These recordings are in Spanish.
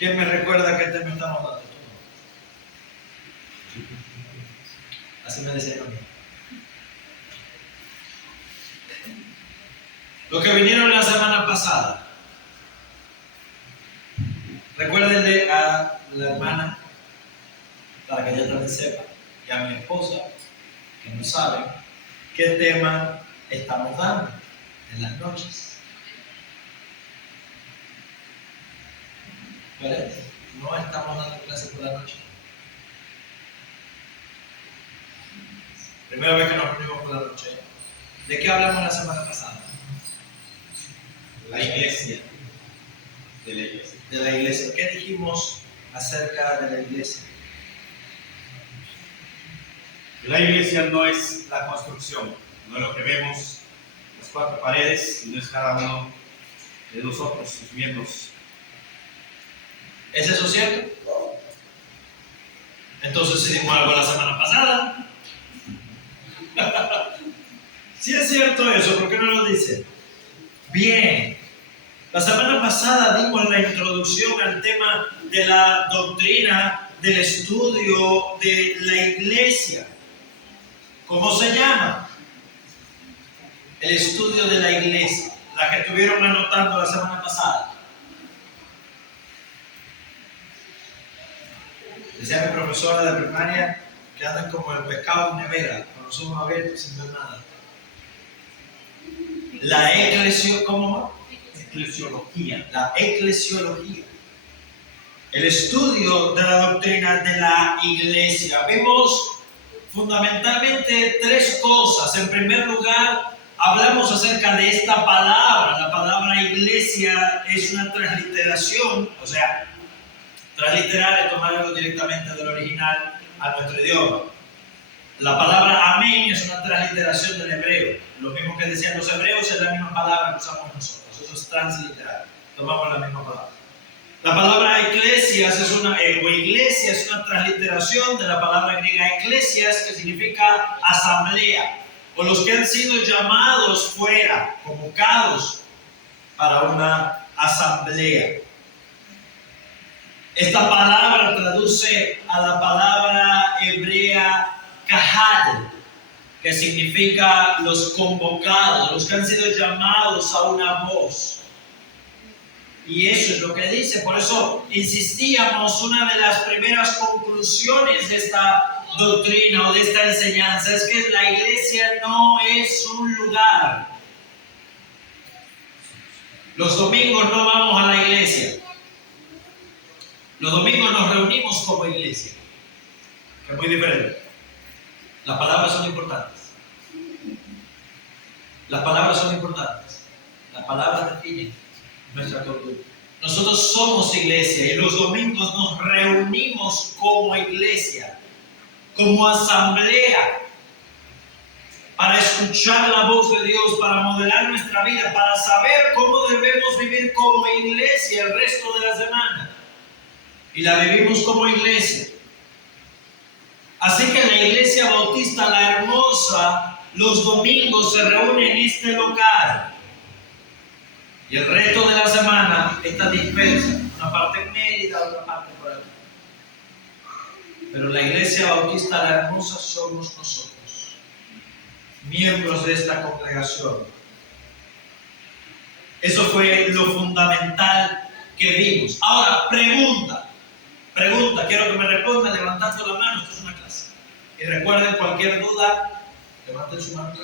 ¿Quién me recuerda qué tema estamos hablando? Así me decían a mí. Los que vinieron la semana pasada, recuérdenle a la hermana, para que ella también sepa, y a mi esposa, que no saben, qué tema estamos dando en las noches. ¿Vale? No estamos dando clases por la noche. Primera vez que nos reunimos por la noche. ¿De qué hablamos la semana pasada? La iglesia. De la iglesia. De la iglesia. ¿Qué dijimos acerca de la iglesia? La iglesia no es la construcción, no es lo que vemos, las cuatro paredes, sino es cada uno de nosotros, sus miembros. ¿Es eso cierto? Entonces si dimos algo la semana pasada. Si es cierto eso, ¿por qué no lo dice? Bien. La semana pasada dimos la introducción al tema de la doctrina del estudio de la iglesia. ¿Cómo se llama? El estudio de la iglesia. La que estuvieron anotando la semana pasada. Decía mi profesora de primaria que andan como el pescado en nevera, con los ojos abiertos sin ver nada. La eclesiología, ¿cómo? Eclesiología. La eclesiología. El estudio de la doctrina de la iglesia. Vimos fundamentalmente tres cosas. En primer lugar, hablamos acerca de esta palabra. La palabra iglesia es una transliteración, o sea, transliterar es tomar algo directamente del original a nuestro idioma. La palabra amén es una transliteración del hebreo. Lo mismo que decían los hebreos es la misma palabra que usamos nosotros. Eso es transliterar. Tomamos la misma palabra. La palabra eclesias iglesia es una transliteración de la palabra griega eclesias, que significa asamblea, o los que han sido llamados fuera, convocados para una asamblea. Esta palabra traduce a la palabra hebrea kahal, que significa los convocados, los que han sido llamados a una voz. Y eso es lo que dice. Por eso insistíamos, una de las primeras conclusiones de esta doctrina o de esta enseñanza es que la iglesia no es un lugar. Los domingos no vamos a la iglesia. Los domingos nos reunimos como iglesia, que es muy diferente. Las palabras son importantes. Las palabras son importantes. Las palabras definen nuestra conducta. Nosotros somos iglesia y los domingos nos reunimos como iglesia, como asamblea, para escuchar la voz de Dios, para modelar nuestra vida, para saber cómo debemos vivir como iglesia el resto de la semana. Y la vivimos como iglesia. Así que la Iglesia Bautista La Hermosa los domingos se reúne en este local. Y el resto de la semana está dispersa. Una parte en Mérida, otra parte por aquí. Pero la Iglesia Bautista La Hermosa somos nosotros, miembros de esta congregación. Eso fue lo fundamental que vimos. Ahora, pregunta, quiero que me respondan levantando la mano. Esto es una clase. Y recuerden, cualquier duda, levanten su mano.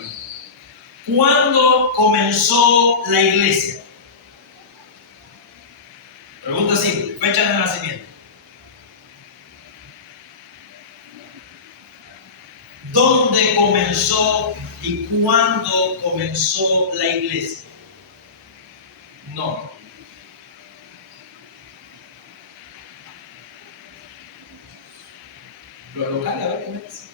¿Cuándo comenzó la iglesia? Pregunta simple, fecha de nacimiento. ¿Dónde comenzó y cuándo comenzó la iglesia? No. Los locales, a ver qué me dice.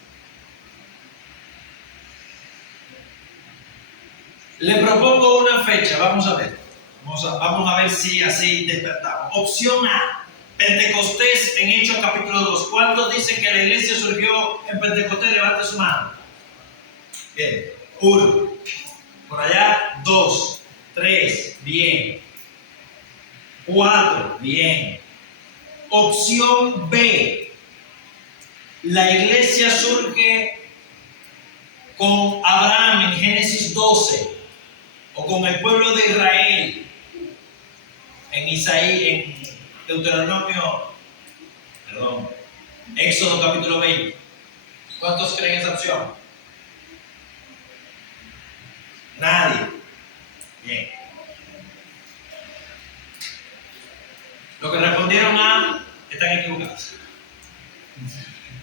Le propongo una fecha, vamos a ver. Vamos a ver si así despertamos. Opción A, Pentecostés en Hechos capítulo 2. ¿Cuántos dicen que la iglesia surgió en Pentecostés? Levante su mano. Bien. 1. Por allá, 2. 3. Bien. 4. Bien. Opción B. La iglesia surge con Abraham en Génesis 12 o con el pueblo de Israel en Éxodo capítulo 20. ¿Cuántos creen esa opción? Nadie. Bien. Los que respondieron A están equivocados.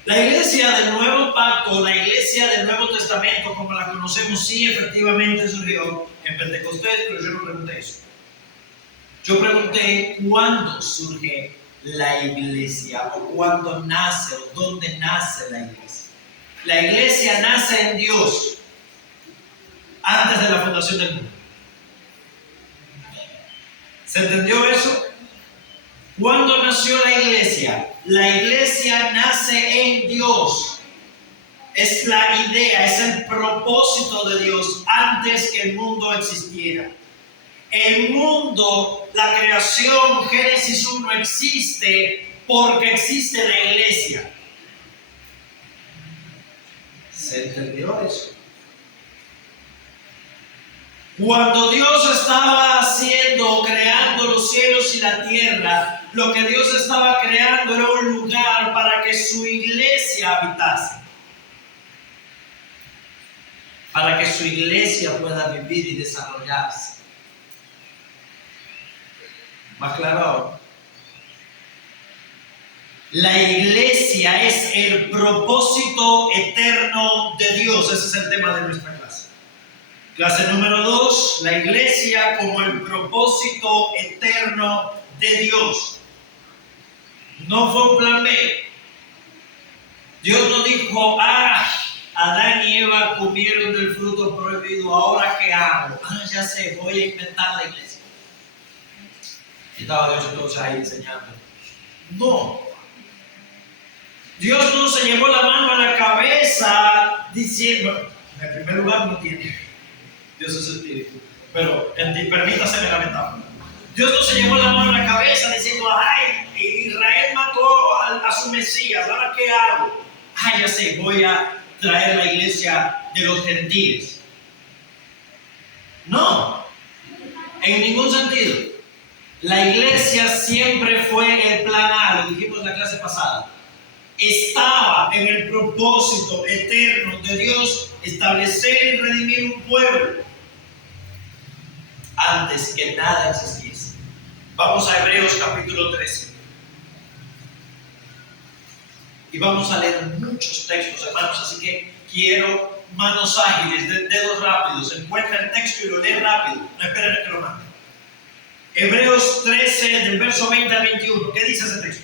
La iglesia del Nuevo Pacto, la iglesia del Nuevo Testamento, como la conocemos, sí efectivamente surgió en Pentecostés, pero yo no pregunté eso. Yo pregunté cuándo surge la iglesia, o cuándo nace, o dónde nace la iglesia. La iglesia nace en Dios antes de la fundación del mundo. ¿Se entendió eso? ¿Cuándo nació la iglesia? La iglesia nace en Dios. Es la idea, es el propósito de Dios antes que el mundo existiera. El mundo, la creación, Génesis 1 existe porque existe la iglesia. ¿Se entendió eso? Cuando Dios estaba creando los cielos y la tierra, lo que Dios estaba creando era un lugar para que su iglesia habitase. Para que su iglesia pueda vivir y desarrollarse. Más claro ahora. La iglesia es el propósito eterno de Dios. Ese es el tema de nuestra clase. Clase número 2, la iglesia como el propósito eterno de Dios. No fue un plan B. Dios no dijo, Adán y Eva comieron del fruto prohibido, ¿ahora qué hago? Ya sé, voy a inventar la iglesia. Y estaba Dios entonces ahí enseñando. No. Dios no se llevó la mano a la cabeza diciendo, en primer lugar no tiene. Dios es espíritu. Pero permítaseme la metáfora. Dios no se llevó la mano a la cabeza diciendo, Israel mató a su Mesías, ¿ahora qué hago? Ya sé, voy a traer la iglesia de los gentiles. No, en ningún sentido. La iglesia siempre fue el plan A, lo dijimos en la clase pasada. Estaba en el propósito eterno de Dios establecer y redimir un pueblo antes que nada existiese. Vamos a Hebreos capítulo 13. Y vamos a leer muchos textos, hermanos, así que quiero manos ágiles, dedos rápidos. Encuentra el texto y lo lee rápido. No esperen a que lo manden. Hebreos 13, del verso 20 al 21. ¿Qué dice ese texto?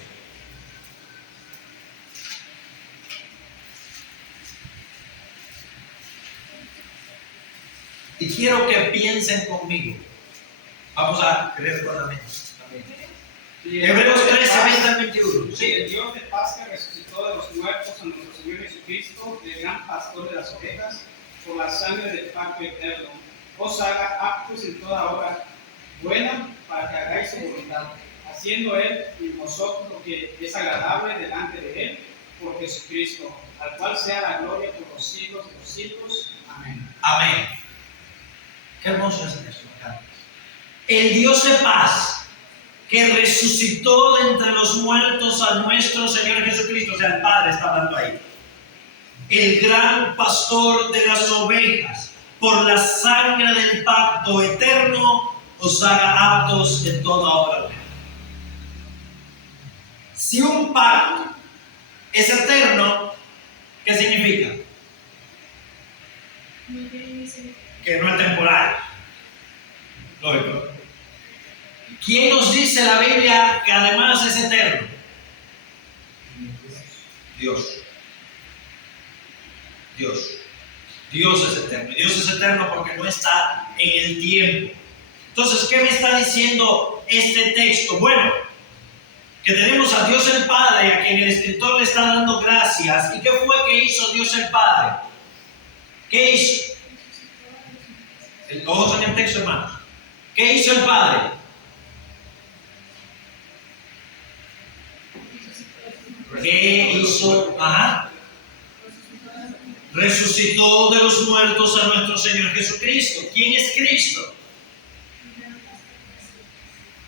Y quiero que piensen conmigo. Vamos a creer con la mente. Hebreos 13, 20 al 21. Sí, el Dios de paz que resucitó de los muertos a nuestro Señor Jesucristo, el gran pastor de las ovejas, por la sangre del pacto eterno, os haga aptos en toda obra buena para que hagáis su voluntad, haciendo Él y vosotros lo que es agradable delante de Él, por Jesucristo, al cual sea la gloria por los siglos de los siglos. Amén. Amén. Qué hermoso es eso. El Dios de paz que resucitó de entre los muertos a nuestro Señor Jesucristo, o sea, el Padre está hablando ahí. El gran pastor de las ovejas, por la sangre del pacto eterno, os haga aptos en toda obra buena. Si un pacto es eterno, ¿qué significa? Que no es temporal. Lógico. ¿Quién nos dice la Biblia que además es eterno? Dios. Dios es eterno. Dios es eterno porque no está en el tiempo. Entonces, ¿qué me está diciendo este texto? Bueno, que tenemos a Dios el Padre, a quien el escritor le está dando gracias. ¿Y qué fue que hizo Dios el Padre? ¿Qué hizo? Ojos en el texto, hermanos. ¿Qué hizo el Padre? ¿Qué hizo? Ajá. Resucitó de los muertos a nuestro Señor Jesucristo. ¿Quién es Cristo?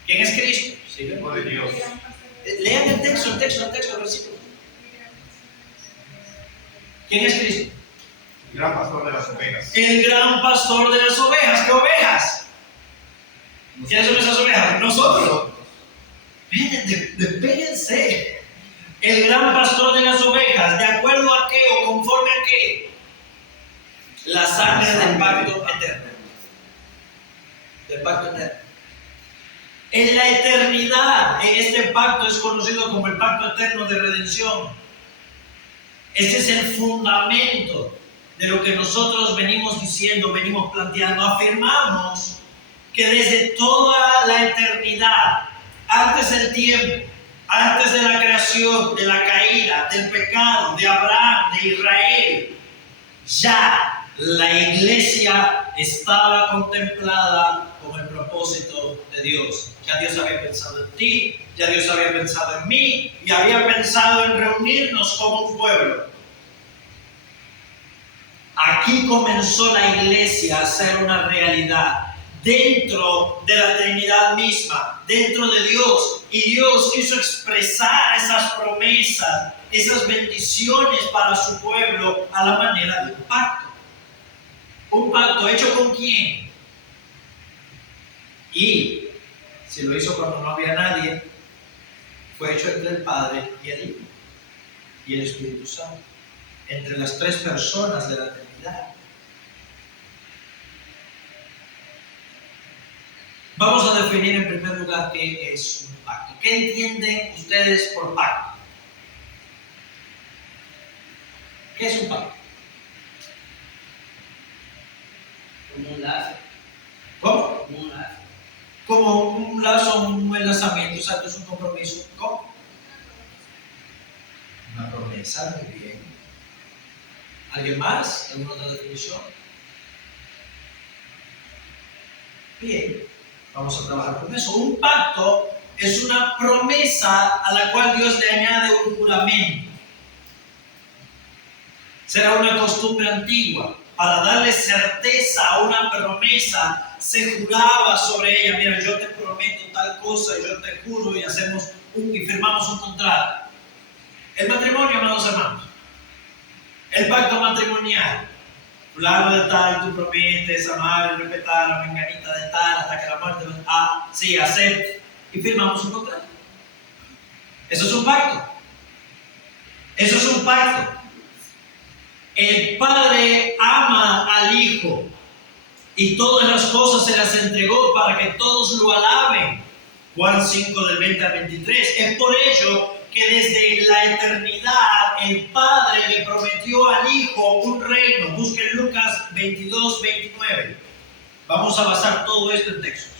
¿Quién es Cristo? Sí, Hijo de Dios. lean el texto, el versículo. ¿Quién es Cristo? El gran pastor de las ovejas. El gran pastor de las ovejas. ¿Qué ovejas? ¿Quiénes son esas ovejas? Nosotros. Despéguense. El gran pastor de las ovejas. ¿De acuerdo a qué o conforme a qué? La sangre del pacto eterno. Del pacto eterno. En la eternidad, este pacto es conocido como el pacto eterno de redención. Este es el fundamento de lo que nosotros venimos diciendo, venimos planteando. Afirmamos que desde toda la eternidad, antes del tiempo, antes de la creación, de la caída, del pecado, de Abraham, de Israel, ya la iglesia estaba contemplada con el propósito de Dios. Ya Dios había pensado en ti, ya Dios había pensado en mí y había pensado en reunirnos como un pueblo. Aquí comenzó la iglesia a ser una realidad dentro de la Trinidad misma, dentro de Dios. Y Dios quiso expresar esas promesas, esas bendiciones para su pueblo a la manera de un pacto. ¿Un pacto hecho con quién? Y si lo hizo cuando no había nadie, fue hecho entre el Padre y el Hijo y el Espíritu Santo, entre las tres personas de la Trinidad. Vamos a definir en primer lugar qué es un pacto. ¿Qué entienden ustedes por pacto? ¿Qué es un pacto? Como un lazo. ¿Cómo? Como un lazo. Como un lazo, un enlazamiento, exacto, es un compromiso. ¿Cómo? Una promesa, muy bien. ¿Alguien más? ¿Alguna otra definición? Bien, vamos a trabajar con eso. Un pacto es una promesa a la cual Dios le añade un juramento. Será una costumbre antigua. Para darle certeza a una promesa, se juraba sobre ella. Mira, yo te prometo tal cosa, y yo te juro, y firmamos un contrato. El matrimonio, amados hermanos, el pacto matrimonial. Fulano de tal, tú prometes amar y respetar a la menganita de tal hasta que la muerte sí, acepto. Y firmamos un contrato. Eso es un pacto. Eso es un pacto. El Padre ama al Hijo y todas las cosas se las entregó para que todos lo alaben. Juan 5 del 20 al 23. Es por ello que desde la eternidad el Padre le prometió al Hijo un reino. Busquen Lucas 22, 29. Vamos a basar todo esto en textos.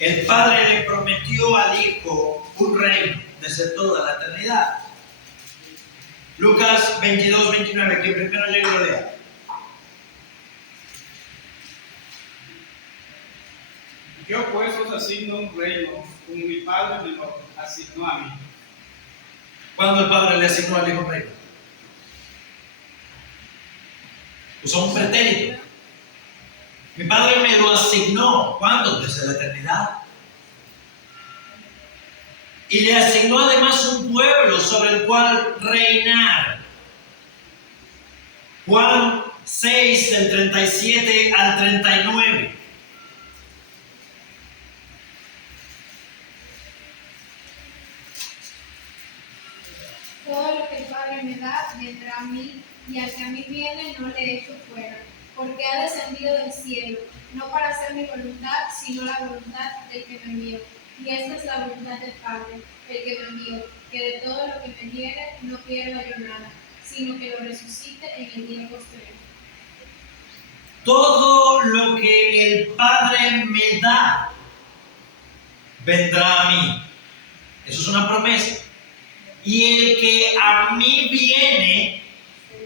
El Padre le prometió al Hijo un reino desde toda la eternidad. Lucas 22, 29, quien primero llegue lo lea. Yo pues os asigno un reino, como mi Padre me lo asignó a mí. ¿Cuándo el Padre le asignó al Hijo un reino? Usó un pretérito. Mi Padre me lo asignó. ¿Cuándo? Desde la eternidad. Y le asignó además un pueblo sobre el cual reinar. Juan 6, del 37 al 39. Todo lo que el Padre me da vendrá a mí, y al que a mí viene no le echo fuera, porque ha descendido del cielo, no para hacer mi voluntad, sino la voluntad del que me envió. Y esta es la voluntad del Padre, el que me envió, que de todo lo que me diere no pierda yo nada, sino que lo resucite en el día posterior. Todo lo que el Padre me da vendrá a mí. Eso es una promesa. Y el que a mí viene,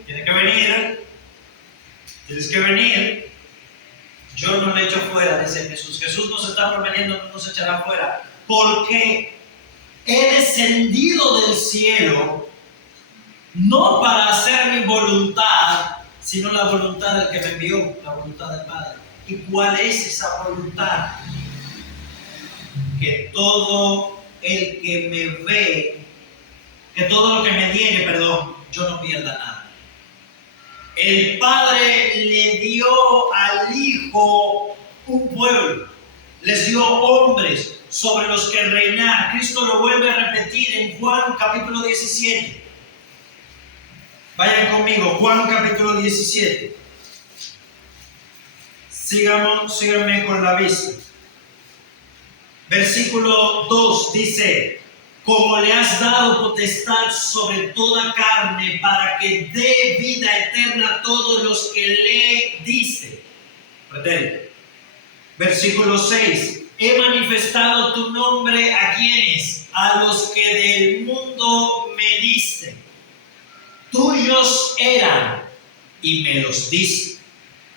tiene que venir, tienes que venir. Yo no le echo fuera, dice Jesús. Jesús nos está prometiendo, no nos echará fuera. ¿Por qué? he descendido del cielo no para hacer mi voluntad, sino la voluntad del que me envió, la voluntad del Padre. ¿Y cuál es esa voluntad? Que todo el que me ve, que todo lo que me diere, yo no pierda nada. El Padre le dio al Hijo un pueblo, les dio hombres sobre los que reinar. Cristo lo vuelve a repetir en Juan capítulo 17. Vayan conmigo, Juan capítulo 17. Síganme con la vista. Versículo 2 dice: como le has dado potestad sobre toda carne, para que dé vida eterna a todos los que le diste. Versículo 6. He manifestado tu nombre a quienes, a los que del mundo me diste. Tuyos eran y me los diste,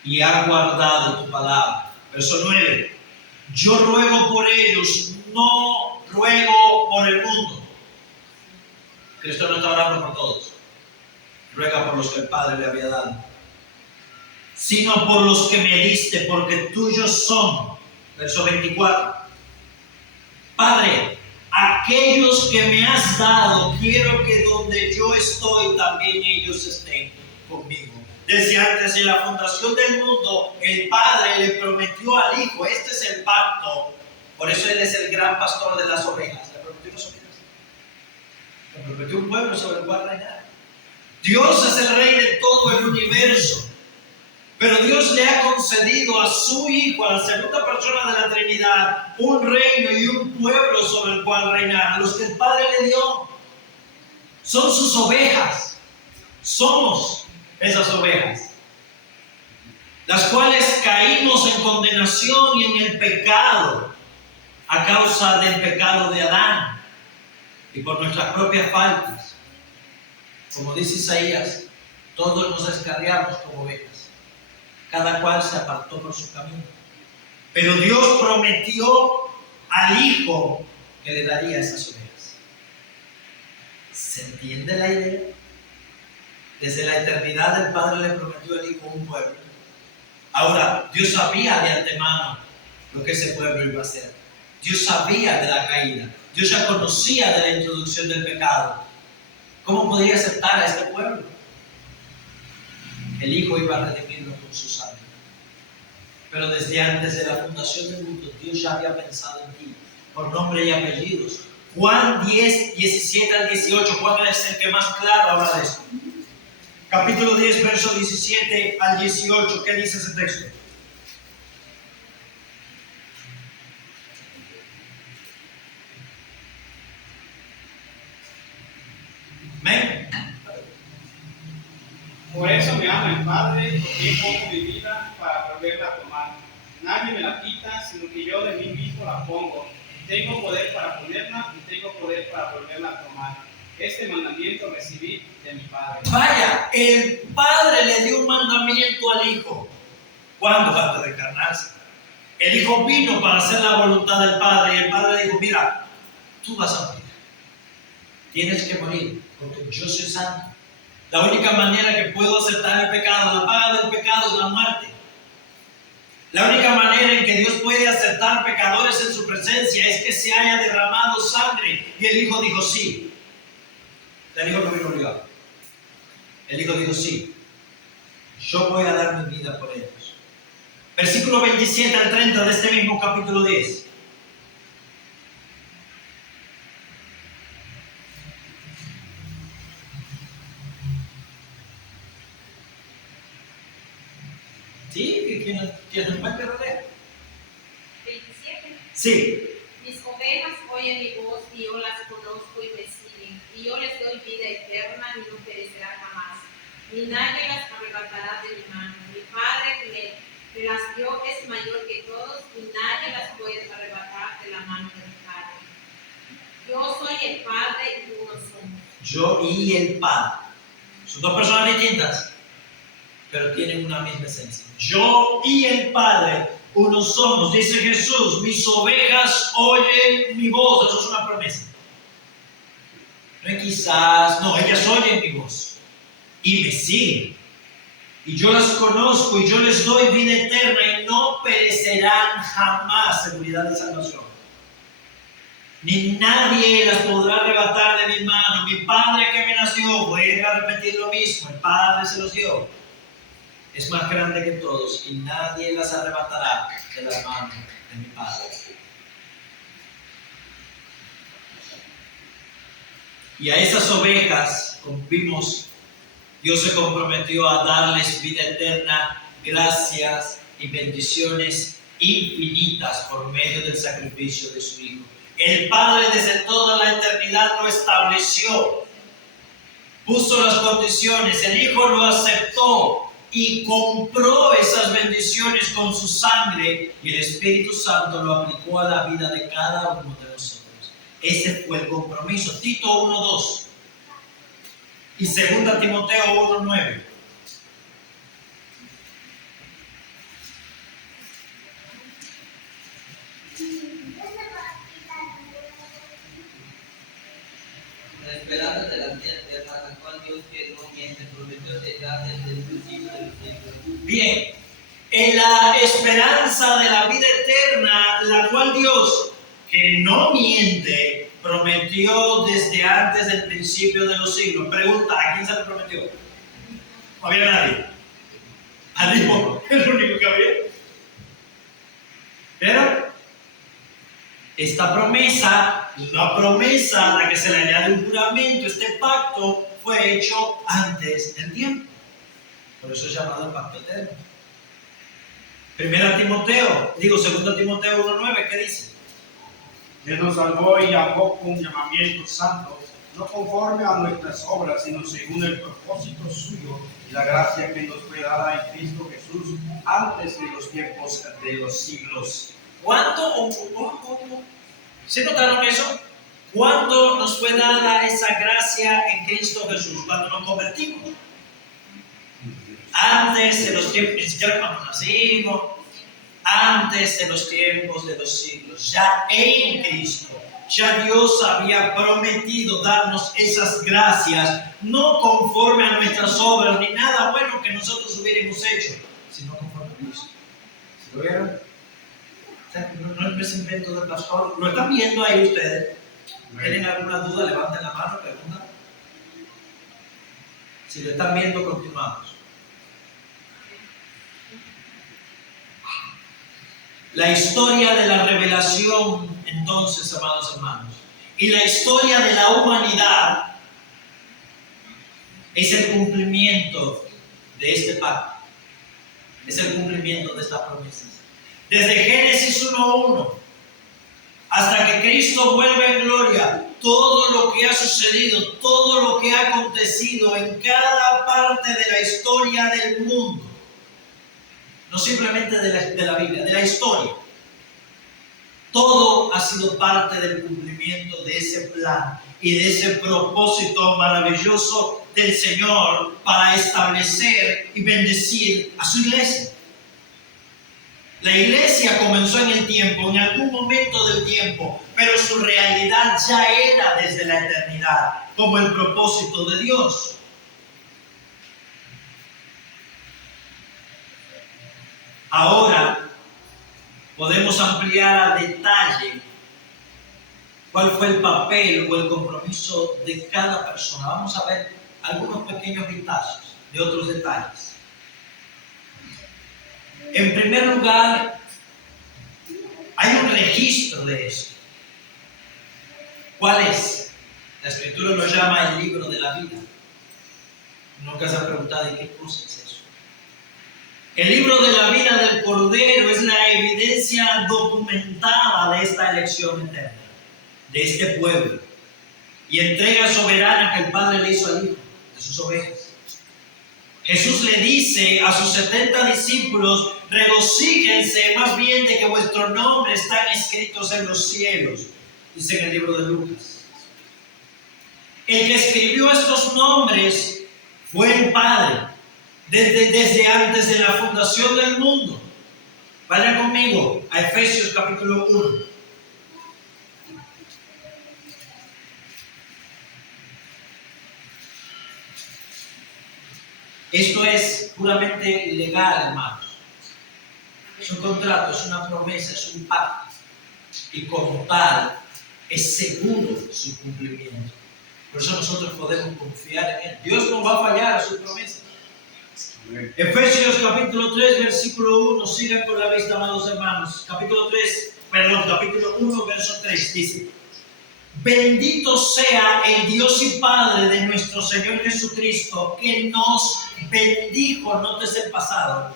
y han guardado tu palabra. Verso 9. Yo ruego por ellos, no ruego por el mundo. Cristo no está hablando por todos. Ruega por los que el Padre le había dado. Sino por los que me diste, porque tuyos son. Verso 24. Padre, aquellos que me has dado, quiero que donde yo estoy, también ellos estén conmigo. Desde antes de la fundación del mundo, el Padre le prometió al Hijo, este es el pacto. Por eso Él es el gran pastor de las ovejas. Le prometió las ovejas. Le prometió un pueblo sobre el cual reinar. Dios es el rey de todo el universo. Pero Dios le ha concedido a su Hijo, a la segunda persona de la Trinidad, un reino y un pueblo sobre el cual reinar. A los que el Padre le dio son sus ovejas. Somos esas ovejas, las cuales caímos en condenación y en el pecado a causa del pecado de Adán y por nuestras propias faltas. Como dice Isaías, todos nos descarriamos como ovejas, cada cual se apartó por su camino. Pero Dios prometió al Hijo que le daría esas ovejas. ¿Se entiende la idea? Desde la eternidad el Padre le prometió al Hijo un pueblo. Ahora, Dios sabía de antemano lo que ese pueblo iba a hacer. Dios sabía de la caída. Dios ya conocía de la introducción del pecado. ¿Cómo podría aceptar a este pueblo? El Hijo iba a redimirlo con su sangre. Pero desde antes de la fundación del mundo, Dios ya había pensado en ti, por nombre y apellidos. Juan 10, 17 al 18. Juan es el que más claro habla de esto. Capítulo 10, verso 17 al 18. ¿Qué dice ese texto? Amén. Por eso me ama el Padre, porque pongo mi vida para volverla a tomar. Nadie me la quita, sino que yo de mí mismo la pongo. Tengo poder para ponerla y tengo poder para volverla a tomar. Este mandamiento recibí de mi Padre. Vaya, el Padre le dio un mandamiento al Hijo. ¿Cuándo? Antes de encarnarse. El Hijo vino para hacer la voluntad del Padre y el Padre dijo: mira, tú vas a morir. Tienes que morir porque yo soy santo. La única manera que puedo aceptar el pecado, la paga del pecado es la muerte. La única manera en que Dios puede aceptar pecadores en su presencia es que se haya derramado sangre. Y el Hijo dijo sí. El Hijo no vino obligado. El Hijo dijo sí. Yo voy a dar mi vida por ellos. Versículo 27 al 30 de este mismo capítulo 10. ¿Sí? ¿Quién nos puede leer? 27. Sí. Mis ovejas oyen mi voz y yo las conozco y me siguen. Y yo les doy vida eterna y no perecerán jamás. Ni nadie las arrebatará de mi mano. Mi Padre que me las dio es mayor que todos y nadie las puede arrebatar de la mano de mi Padre. Yo soy el Padre y uno somos. Yo y el Padre. Son dos personas distintas, pero tienen una misma esencia. Yo y el Padre, uno somos. Dice Jesús: mis ovejas oyen mi voz. Eso es una promesa. No es quizás, no, ellas oyen mi voz y me siguen. Y yo las conozco y yo les doy vida eterna y no perecerán jamás, seguridad de salvación. Ni nadie las podrá arrebatar de mi mano. Mi Padre que me nació, voy a repetir lo mismo, el Padre se los dio. Es más grande que todos y nadie las arrebatará de la mano de mi Padre. Y a esas ovejas, como vimos, Dios se comprometió a darles vida eterna, gracias y bendiciones infinitas por medio del sacrificio de su Hijo. El Padre desde toda la eternidad lo estableció, puso las condiciones, el Hijo lo aceptó y compró esas bendiciones con su sangre y el Espíritu Santo lo aplicó a la vida de cada uno de nosotros. Ese fue el compromiso. Tito 1:2 y 2 Timoteo 1:9. La esperanza de la vida eterna, la cual Dios que no miente, prometió dejar desde el principio de los siglos. Bien, en la esperanza de la vida eterna, la cual Dios, que no miente, prometió desde antes del principio de los siglos. Pregunta, ¿a quién se le prometió? No había nadie. Al Hijo, es lo único que había. Pero esta promesa, la promesa a la que se le añade un juramento, este pacto fue hecho antes del tiempo. Por eso es llamado el pacto eterno. 2 Timoteo 1:9, ¿qué dice? Él nos salvó y llamó con llamamiento santo, no conforme a nuestras obras, sino según el propósito suyo y la gracia que nos fue dada en Cristo Jesús antes de los tiempos de los siglos. ¿Cuándo? ¿Se notaron eso? ¿Cuándo nos fue dada esa gracia en Cristo Jesús? Cuando nos convertimos. Antes de los tiempos, ni siquiera cuando nacimos, antes de los tiempos de los siglos, ya en Cristo, ya Dios había prometido darnos esas gracias, no conforme a nuestras obras, ni nada bueno que nosotros hubiéramos hecho, sino conforme a Cristo. ¿Se lo vieron? O sea, no es invento del pastor. ¿Lo están viendo ahí ustedes? ¿Tienen alguna duda? Levanten la mano, preguntan. Si lo están viendo, continuamos. La historia de la revelación, entonces, amados hermanos, y la historia de la humanidad es el cumplimiento de este pacto, es el cumplimiento de esta promesa. Desde Génesis 1:1 hasta que Cristo vuelva en gloria, todo lo que ha sucedido, todo lo que ha acontecido en cada parte de la historia del mundo, no simplemente de la Biblia, de la historia. Todo ha sido parte del cumplimiento de ese plan y de ese propósito maravilloso del Señor para establecer y bendecir a su iglesia. La iglesia comenzó en el tiempo, en algún momento del tiempo, pero su realidad ya era desde la eternidad, como el propósito de Dios. Ahora podemos ampliar a detalle cuál fue el papel o el compromiso de cada persona. Vamos a ver algunos pequeños vistazos de otros detalles. En primer lugar, hay un registro de esto. ¿Cuál es? La Escritura lo llama el libro de la vida. Nunca se ha preguntado de qué cosa es eso. El libro de la vida del Cordero es la evidencia documentada de esta elección eterna, de este pueblo, y entrega soberana que el Padre le hizo al Hijo de sus ovejas. Jesús le dice a sus 70 discípulos: regocíjense más bien de que vuestros nombres están escritos en los cielos, dice en el libro de Lucas. El que escribió estos nombres fue el Padre, desde antes de la fundación del mundo. Vayan conmigo a Efesios capítulo 1. Esto es puramente legal, hermanos. Es un contrato, es una promesa, es un pacto. Y como tal, es seguro su cumplimiento. Por eso nosotros podemos confiar en Él. Dios no va a fallar a sus promesas. Efesios capítulo 3, versículo 1. Sigan con la vista, amados hermanos. Capítulo 1, verso 3 dice: bendito sea el Dios y Padre de nuestro Señor Jesucristo, que nos bendijo, notes el pasado,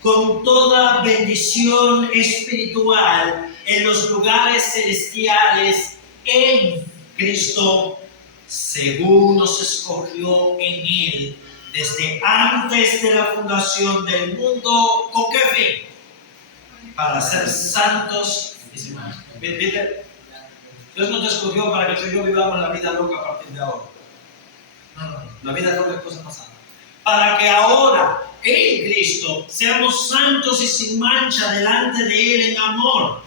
con toda bendición espiritual en los lugares celestiales en Cristo, según nos escogió en Él desde antes de la fundación del mundo. ¿Con qué fin? Para ser santos y sin mancha. ¿Viste? Dios no te escogió para que tú y yo vivamos la vida loca a partir de ahora. No. La vida loca es cosa pasada. Para que ahora, en Cristo, seamos santos y sin mancha delante de Él en amor,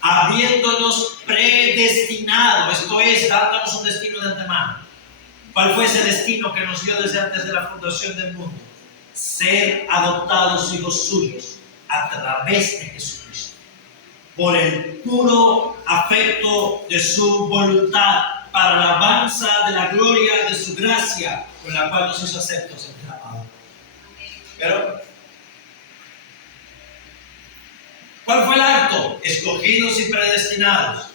habiéndonos predestinado, esto es, dándonos un destino de antemano. ¿Cuál fue ese destino que nos dio desde antes de la fundación del mundo? Ser adoptados hijos suyos a través de Jesucristo, por el puro afecto de su voluntad, para la alabanza de la gloria de su gracia, con la cual nos hizo aceptos en el amado. Pero, ¿cuál fue el acto? Escogidos y predestinados.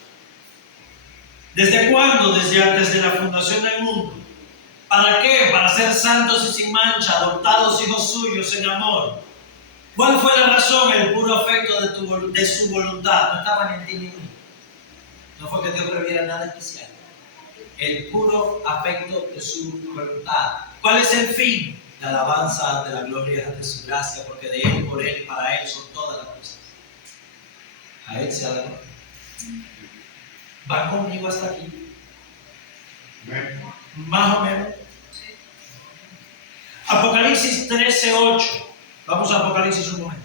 ¿Desde cuándo? Desde antes de la fundación del mundo. ¿Para qué? Para ser santos y sin mancha, adoptados hijos suyos en amor. ¿Cuál fue la razón? El puro afecto de su voluntad. No estaban en ti ni uno. No fue que Dios previera nada especial. El puro afecto de su voluntad. ¿Cuál es el fin? La alabanza de la gloria de su gracia, porque de Él, por Él y para Él son todas las cosas. A Él sea la gloria. ¿Van conmigo hasta aquí? Más o menos. Apocalipsis 13:8. Vamos a Apocalipsis un momento.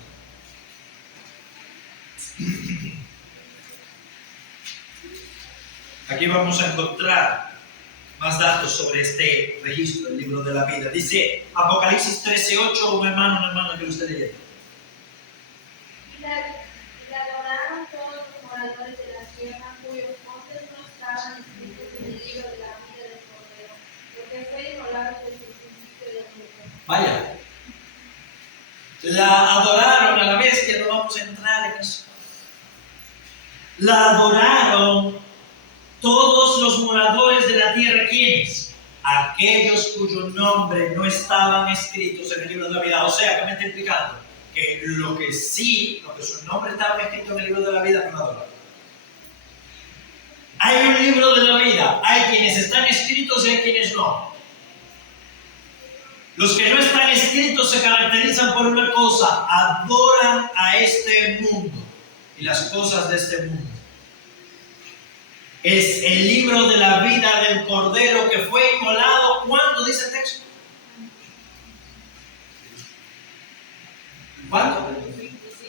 Aquí vamos a encontrar más datos sobre este registro del libro de la vida. Dice Apocalipsis 13:8, un hermano, una hermana que lo esté leyendo. Y la adoraron todos los moradores de la tierra, cuyos nombres no estaban escritos en el libro de la vida del Cordero, porque fue inmolado desde el principio del mundo. Vaya. La adoraron a la bestia, no vamos a entrar en eso. La adoraron todos los moradores de la tierra. ¿Quiénes? Aquellos cuyo nombre no estaban escritos en el libro de la vida. O sea, que me está explicando que lo que su nombre estaba escrito en el libro de la vida, no lo adoraron. Hay un libro de la vida, hay quienes están escritos y hay quienes no. Los que no están escritos se caracterizan por una cosa: adoran a este mundo y las cosas de este mundo. Es el libro de la vida del Cordero que fue inmolado. ¿Cuándo dice el texto? ¿Cuándo?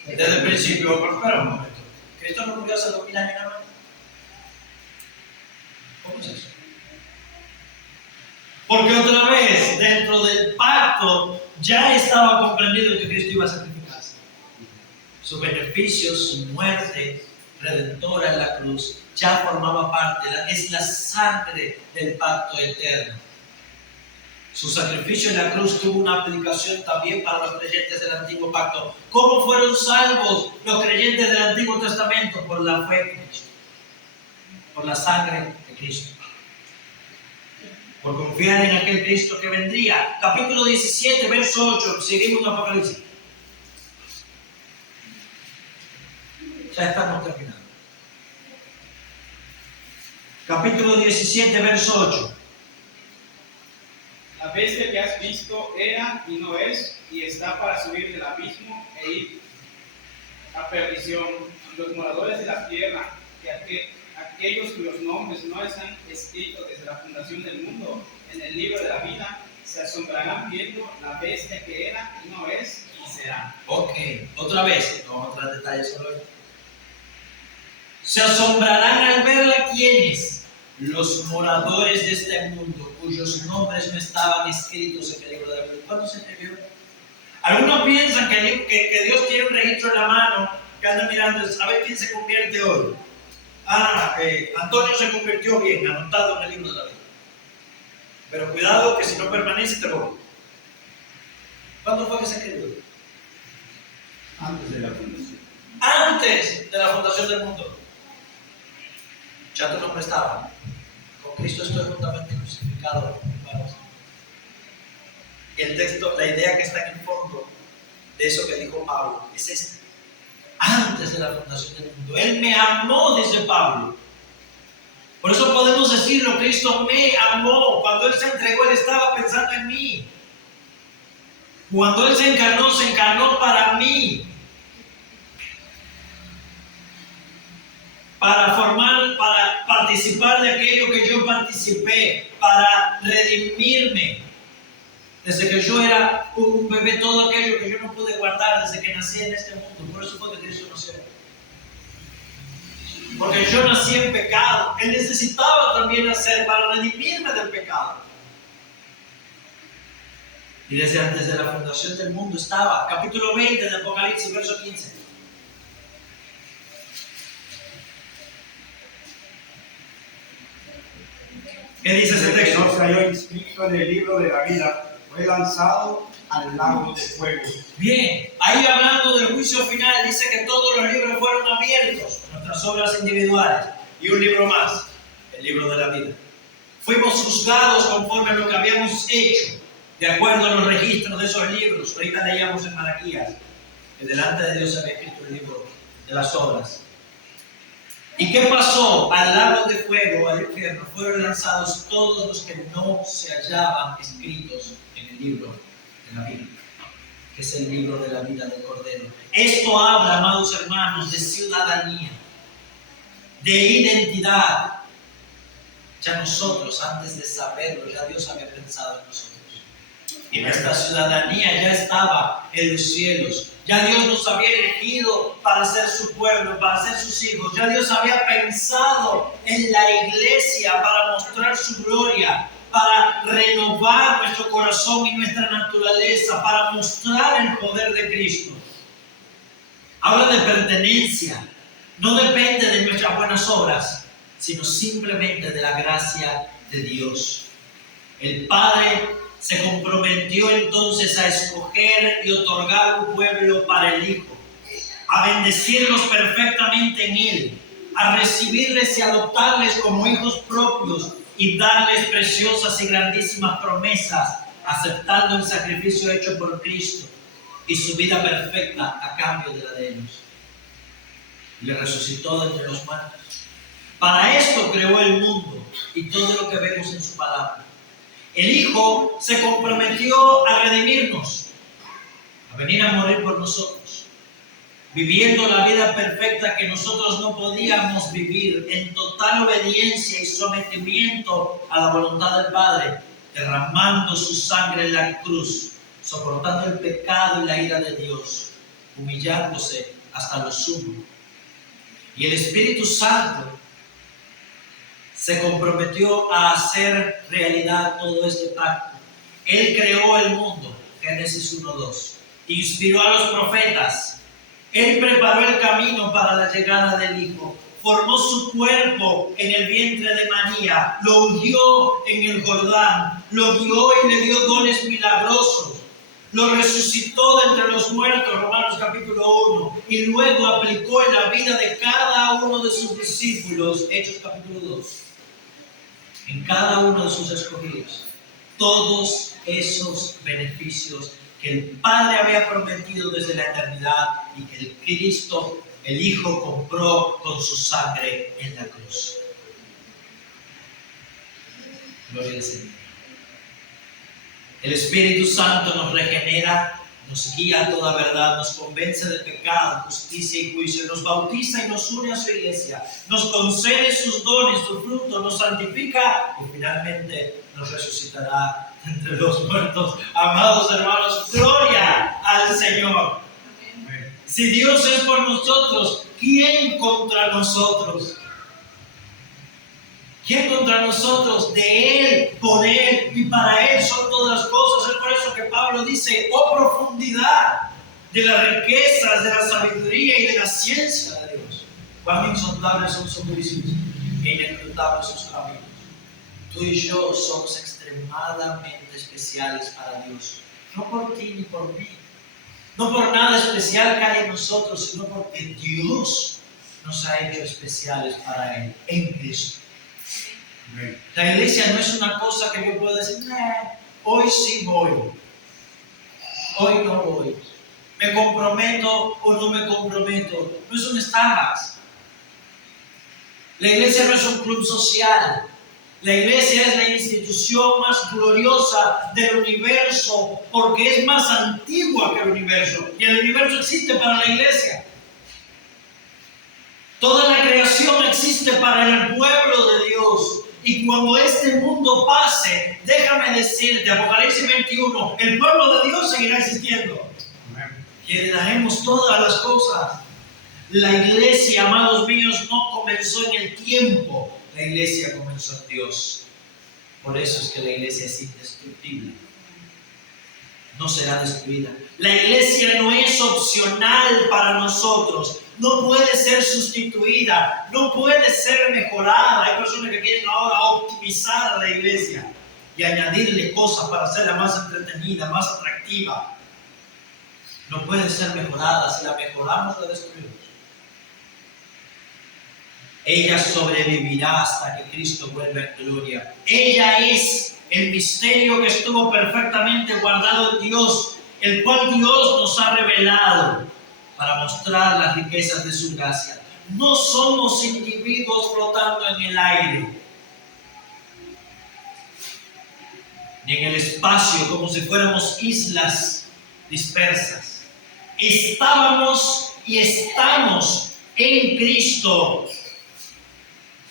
Desde el principio. Pero espera un momento. ¿Cristo no murió hace 2000 años nada más? ¿Cómo es eso? Porque otra vez, dentro del pacto, ya estaba comprendido que Cristo iba a sacrificarse. Sus beneficios, su muerte redentora en la cruz, ya formaba parte, es la sangre del pacto eterno. Su sacrificio en la cruz tuvo una aplicación también para los creyentes del antiguo pacto. ¿Cómo fueron salvos los creyentes del Antiguo Testamento? Por la fe en Cristo, por la sangre de Cristo, por confiar en aquel Cristo que vendría. Capítulo 17, verso 8. Seguimos en Apocalipsis. Ya estamos terminando. Capítulo 17, verso 8. La bestia que has visto era y no es, y está para subir del abismo e ir a perdición. Los moradores de la tierra, aquellos cuyos nombres no están escritos desde la fundación del mundo en el libro de la vida, se asombrarán viendo la bestia que era y no es y será. Ok, otra vez, no otros detalles solo. Se asombrarán al verla. ¿Quiénes? los moradores de este mundo, cuyos nombres no estaban escritos en el libro de la vida. ¿Cuándo se escribió? Algunos piensan que Dios tiene un registro en la mano, que anda mirando a ver quién se convierte hoy. Antonio se convirtió bien, anotado en el libro de la vida. Pero cuidado que si no permanece te voy. ¿Cuándo fue que se escribió? Antes de la fundación. Antes de la fundación del mundo. Ya tu nombre estaba. Con Cristo estoy juntamente crucificado. Y el texto, la idea que está en el fondo de eso que dijo Pablo es esta. Antes de la fundación del mundo. Él me amó, dice Pablo. Por eso podemos decirlo, Cristo me amó. Cuando Él se entregó, Él estaba pensando en mí. Cuando Él se encarnó para mí. Para participar de aquello que yo participé, para redimirme. Desde que yo era un bebé, todo aquello que yo no pude guardar desde que nací en este mundo. Por eso fue que Cristo nació. Porque yo nací en pecado. Él necesitaba también nacer para redimirme del pecado. Y desde antes de la fundación del mundo estaba. Capítulo 20 de Apocalipsis, verso 15. ¿Qué dice ese El que texto? no se halló inscrito en el libro de la vida fue lanzado al lago de fuego. Bien, ahí hablando del juicio final, dice que todos los libros fueron abiertos, nuestras obras individuales, y un libro más, el libro de la vida. Fuimos juzgados conforme a lo que habíamos hecho, de acuerdo a los registros de esos libros. Ahorita leíamos en Malaquías, que delante de Dios se había escrito el libro de las obras. ¿Y qué pasó? Al lago de fuego, al infierno, fueron lanzados todos los que no se hallaban escritos en el libro de la vida, que es el libro de la vida del Cordero. Esto habla, amados hermanos, de ciudadanía, de identidad. Ya nosotros, antes de saberlo, ya Dios había pensado en nosotros. Y nuestra ciudadanía ya estaba en los cielos. Ya Dios nos había elegido para ser su pueblo, para ser sus hijos. Ya Dios había pensado en la iglesia para mostrar su gloria, para renovar nuestro corazón y nuestra naturaleza, para mostrar el poder de Cristo. Habla de pertenencia. No depende de nuestras buenas obras, sino simplemente de la gracia de Dios. El Padre se comprometió entonces a escoger y otorgar un pueblo para el Hijo, a bendecirlos perfectamente en Él, a recibirles y adoptarles como hijos propios y darles preciosas y grandísimas promesas, aceptando el sacrificio hecho por Cristo y su vida perfecta a cambio de la de ellos. Le resucitó de entre los muertos. Para esto creó el mundo y todo lo que vemos en su palabra. El Hijo se comprometió a redimirnos, a venir a morir por nosotros, viviendo la vida perfecta que nosotros no podíamos vivir, en total obediencia y sometimiento a la voluntad del Padre, derramando su sangre en la cruz, soportando el pecado y la ira de Dios, humillándose hasta lo sumo. Y el Espíritu Santo se comprometió a hacer realidad todo este pacto. Él creó el mundo, Génesis 1:2. Inspiró a los profetas. Él preparó el camino para la llegada del Hijo. Formó su cuerpo en el vientre de María. Lo ungió en el Jordán. Lo guió y le dio dones milagrosos. Lo resucitó de entre los muertos, Romanos capítulo 1. Y luego aplicó en la vida de cada uno de sus discípulos, Hechos capítulo 2. En cada uno de sus escogidos, todos esos beneficios que el Padre había prometido desde la eternidad y que el Cristo, el Hijo, compró con su sangre en la cruz. Gloria al Señor. El Espíritu Santo nos regenera, nos guía a toda verdad, nos convence de pecado, justicia y juicio, nos bautiza y nos une a su iglesia, nos concede sus dones, su fruto, nos santifica y finalmente nos resucitará entre los muertos. Amados hermanos, gloria al Señor. Si Dios es por nosotros, ¿quién contra nosotros? ¿Quién contra nosotros? De Él, por Él y para Él son todas las cosas. Es por eso que Pablo dice, oh profundidad de las riquezas, de la sabiduría y de la ciencia de Dios. Cuán insondables son sus juicios e inescrutables sus caminos. Tú y yo somos extremadamente especiales para Dios. No por ti ni por mí. No por nada especial que hay en nosotros, sino porque Dios nos ha hecho especiales para Él en Cristo. La iglesia no es una cosa que yo puedo decir, hoy sí voy, hoy no voy. ¿Me comprometo o no me comprometo? No es un Starbucks. La iglesia no es un club social. La iglesia es la institución más gloriosa del universo porque es más antigua que el universo. Y el universo existe para la iglesia. Toda la creación existe para el pueblo de Dios. Y cuando este mundo pase, déjame decirte, Apocalipsis 21, el pueblo de Dios seguirá existiendo. Y heredaremos todas las cosas. La iglesia, amados míos, no comenzó en el tiempo. La iglesia comenzó en Dios. Por eso es que la iglesia es indestructible. No será destruida. La iglesia no es opcional para nosotros. No puede ser sustituida. No puede ser mejorada. Hay personas que quieren ahora optimizar a la iglesia y añadirle cosas para hacerla más entretenida, más atractiva. No puede ser mejorada. Si la mejoramos, la destruimos. Ella sobrevivirá hasta que Cristo vuelva en gloria. Ella es el misterio que estuvo perfectamente guardado en Dios, el cual Dios nos ha revelado para mostrar las riquezas de su gracia. No somos individuos flotando en el aire, ni en el espacio como si fuéramos islas dispersas. Estábamos y estamos en Cristo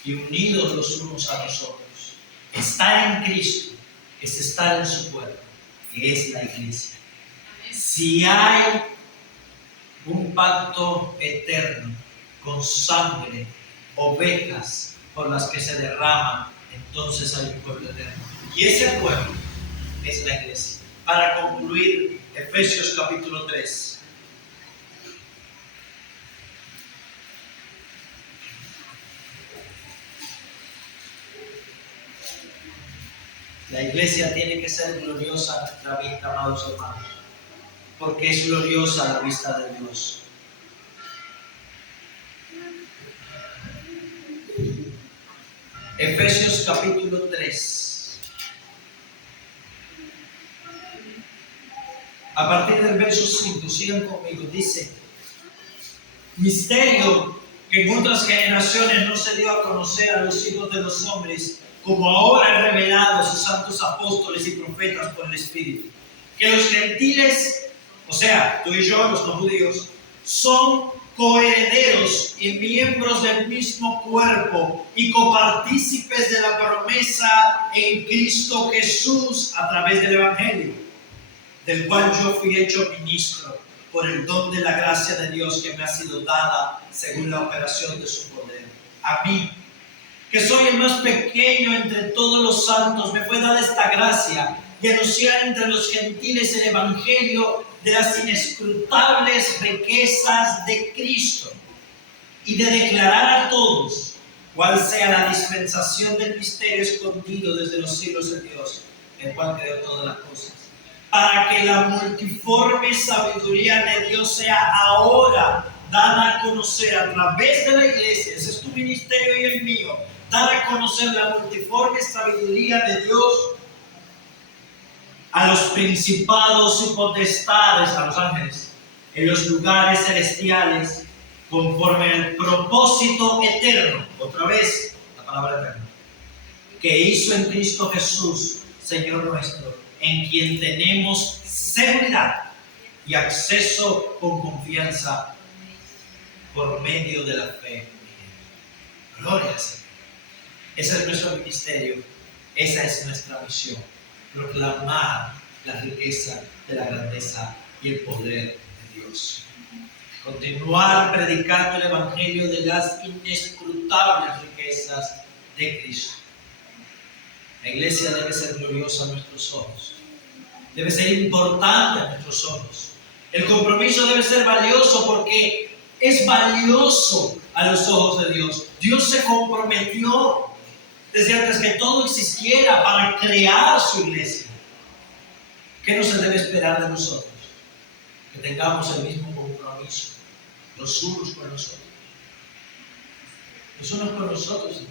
y unidos los unos a los otros. Estar en Cristo es estar en su cuerpo, que es la iglesia. Si hay un pacto eterno con sangre, ovejas por las que se derraman, entonces hay un pueblo eterno. Y ese pueblo es la iglesia. Para concluir, Efesios capítulo 3. La iglesia tiene que ser gloriosa a nuestra vista, amados hermanos, porque es gloriosa a la vista de Dios. Efesios capítulo 3. A partir del verso 5, sigan conmigo, dice: misterio que en otras generaciones no se dio a conocer a los hijos de los hombres, como ahora he revelado a sus santos apóstoles y profetas por el Espíritu, que los gentiles, o sea, tú y yo, los no judíos, son coherederos y miembros del mismo cuerpo y copartícipes de la promesa en Cristo Jesús a través del Evangelio, del cual yo fui hecho ministro por el don de la gracia de Dios que me ha sido dada según la operación de su poder. A mí, que soy el más pequeño entre todos los santos, me fue dada esta gracia de anunciar entre los gentiles el evangelio de las inescrutables riquezas de Cristo y de declarar a todos cuál sea la dispensación del misterio escondido desde los siglos de Dios, el cual creó todas las cosas, para que la multiforme sabiduría de Dios sea ahora dada a conocer a través de la iglesia. Ese es tu ministerio y el mío, dar a conocer la multiforme sabiduría de Dios a los principados y potestades, a los ángeles, en los lugares celestiales, conforme al propósito eterno, otra vez la palabra eterna, que hizo en Cristo Jesús, Señor nuestro, en quien tenemos seguridad y acceso con confianza por medio de la fe. Gloria al Señor. Ese es nuestro ministerio, esa es nuestra misión: proclamar la riqueza de la grandeza y el poder de Dios. Continuar predicando el evangelio de las inescrutables riquezas de Cristo. La iglesia debe ser gloriosa a nuestros ojos. Debe ser importante a nuestros ojos. El compromiso debe ser valioso porque es valioso a los ojos de Dios. Dios se comprometió desde antes que todo existiera para crear su iglesia. ¿Qué no se debe esperar de nosotros? Que tengamos el mismo compromiso, los unos con los otros. Los unos con nosotros, Señor.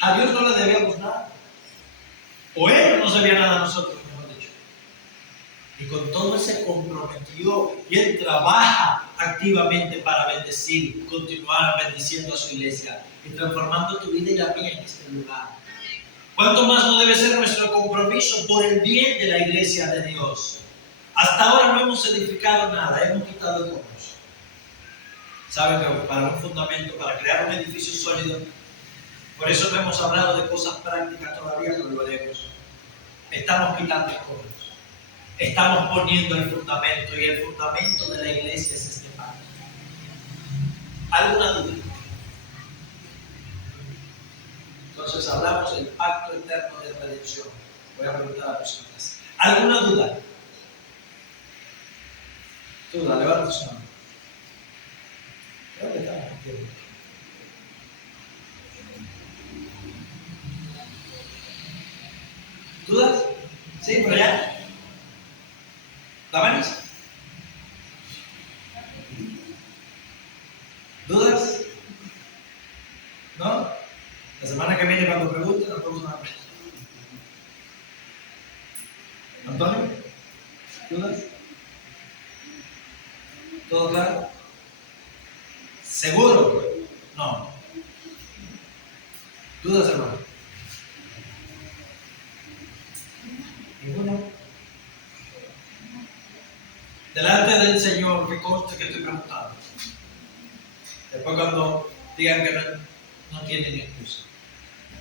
A Dios no le debíamos nada. O Él no nos debía nada a nosotros, mejor dicho. Y con todo Él se comprometió y Él trabaja activamente para bendecir, continuar bendiciendo a su iglesia y transformando tu vida y la mía en este lugar. ¿Cuánto más no debe ser nuestro compromiso por el bien de la iglesia de Dios? Hasta ahora no hemos edificado nada, hemos quitado cosas. Saben que para un fundamento, para crear un edificio sólido, por eso no hemos hablado de cosas prácticas todavía, no lo haremos. Estamos quitando cosas. Estamos poniendo el fundamento y el fundamento de la iglesia es este pacto. ¿Alguna duda? Entonces hablamos del pacto eterno de redención. Voy a preguntar a personas. ¿Alguna duda? Duda, levanta su mano. Creo que estamos contigo. ¿Dudas? ¿Sí? ¿Por allá? ¿Damaris? ¿Dudas? ¿No? La semana que viene cuando pregunten nos podemos hablar. ¿Antonio? ¿Dudas? ¿Todo claro? ¿Seguro? No. ¿Dudas, hermano? ¿Ninguno? Delante del Señor, que conste que estoy preguntando. Después cuando digan que no tienen excusa.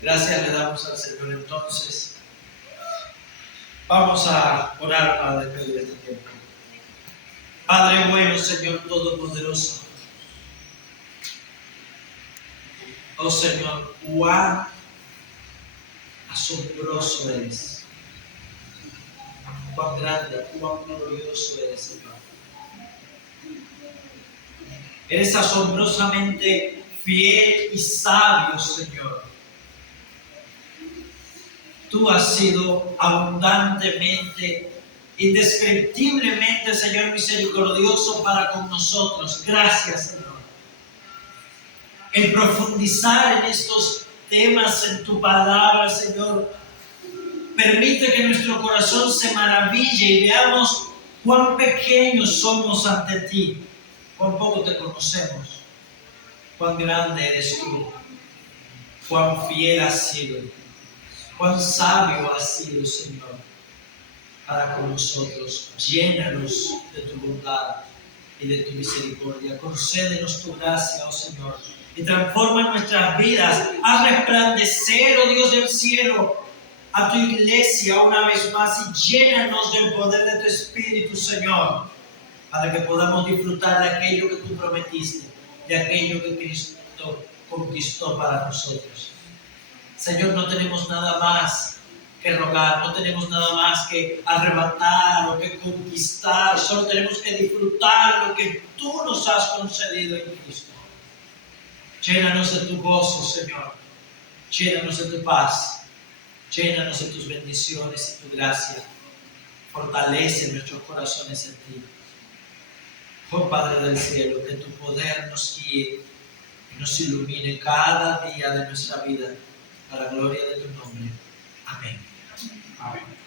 Gracias le damos al Señor. Entonces, vamos a orar para despedir este tiempo. Padre bueno, Señor Todopoderoso. Oh Señor, cuán asombroso eres. Cuán grande, cuán glorioso eres, Señor. Eres asombrosamente fiel y sabio, Señor. Tú has sido abundantemente, indescriptiblemente, Señor, misericordioso para con nosotros. Gracias, Señor. El profundizar en estos temas, en tu palabra, Señor, permite que nuestro corazón se maraville y veamos cuán pequeños somos ante ti, cuán poco te conocemos, cuán grande eres tú, cuán fiel has sido, cuán sabio has sido, Señor, para con nosotros. Llénanos de tu bondad y de tu misericordia. Concédenos tu gracia, oh Señor, y transforma nuestras vidas. Haz resplandecer, oh Dios del cielo, a tu iglesia una vez más y llénanos del poder de tu Espíritu, Señor, para que podamos disfrutar de aquello que tú prometiste, de aquello que Cristo conquistó para nosotros. Señor, no tenemos nada más que rogar, no tenemos nada más que arrebatar o que conquistar, solo tenemos que disfrutar lo que tú nos has concedido en Cristo. Llénanos de tu gozo, Señor, llénanos de tu paz. Llénanos de tus bendiciones y tu gracia. Fortalece nuestros corazones en ti. Oh Padre del cielo, que tu poder nos guíe y nos ilumine cada día de nuestra vida para la gloria de tu nombre. Amén. Amén.